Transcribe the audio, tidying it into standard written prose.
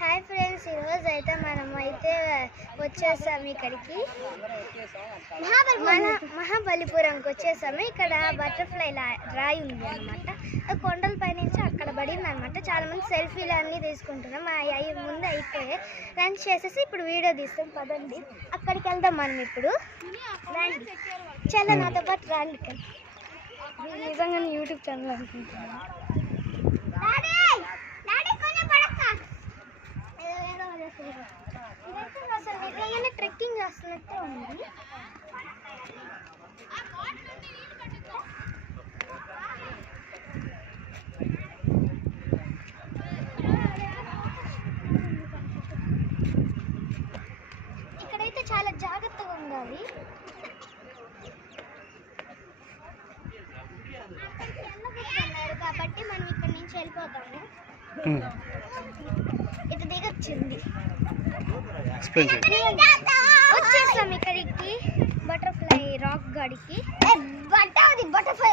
Hi friends, ఈరోజు అయితే మనం అయితే వచ్చేసాము ఇక్కడికి మహాబలిపురంకి వచ్చేసాము. ఇక్కడ బటర్ఫ్లై రాయి ఉంది అనమాట. కొండలపై నుంచి అక్కడ పడింది అనమాట. చాలా మంది సెల్ఫీలు అన్నీ తీసుకుంటున్నాం. అవి ముందు అయితే లంచ్ చేసేసి ఇప్పుడు వీడియో తీస్తాం. పదండి, అక్కడికి వెళ్దాం మనం ఇప్పుడు. రండి, చాలా నాతో పాటు రండి. నిజంగా యూట్యూబ్ ఛానల్ అనుకుంటున్నాను. అసలు ట్రెక్కింగ్ చేస్తున్నట్టే ఉంది. ఇక్కడైతే చాలా జాగ్రత్తగా ఉండాలి. కాబట్టి మనం ఇక్కడ నుంచి వెళ్ళిపోతాము. ఇటు దిగొచ్చింది, వచ్చేస్తాం ఇక్కడికి బటర్ఫ్లై రాక్ గాడికి. బటర్ఫ్లై